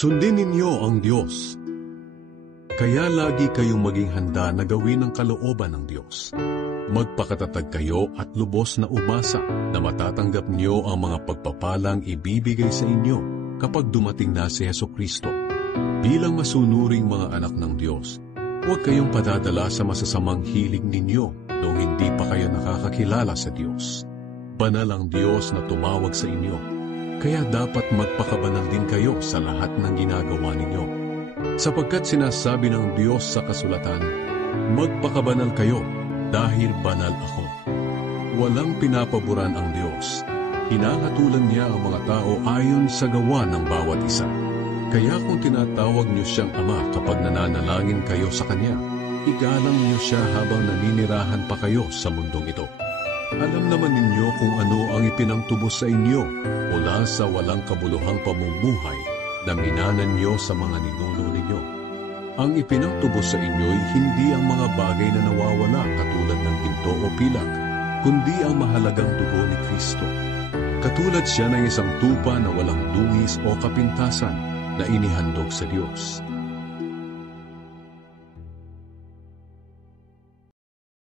Sundin ninyo ang Diyos. Kaya lagi kayong maging handa na gawin ang kalooban ng Diyos. Magpakatatag kayo at lubos na umasa na matatanggap niyo ang mga pagpapalang ibibigay sa inyo kapag dumating na si Hesukristo. Bilang masunuring mga anak ng Diyos, huwag kayong padadala sa masasamang hilig ninyo noong hindi pa kayo nakakakilala sa Diyos. Banal ang Diyos na tumawag sa inyo. Kaya dapat magpakabanal din kayo sa lahat ng ginagawa ninyo. Sapagkat sinasabi ng Diyos sa kasulatan, magpakabanal kayo dahil banal ako. Walang pinapaboran ang Diyos. Hinahatulan niya ang mga tao ayon sa gawa ng bawat isa. Kaya kung tinatawag niyo siyang Ama kapag nananalangin kayo sa Kanya, igalang niyo siya habang naninirahan pa kayo sa mundong ito. Alam naman ninyo kung ano ang ipinangtubos sa inyo mula sa walang kabuluhang pamumuhay na minanan niyo sa mga ninuno ninyo. Ang ipinangtubos sa inyo'y hindi ang mga bagay na nawawala katulad ng ginto o pilak, kundi ang mahalagang dugo ni Kristo. Katulad siya ng isang tupa na walang dungis o kapintasan na inihandog sa Diyos.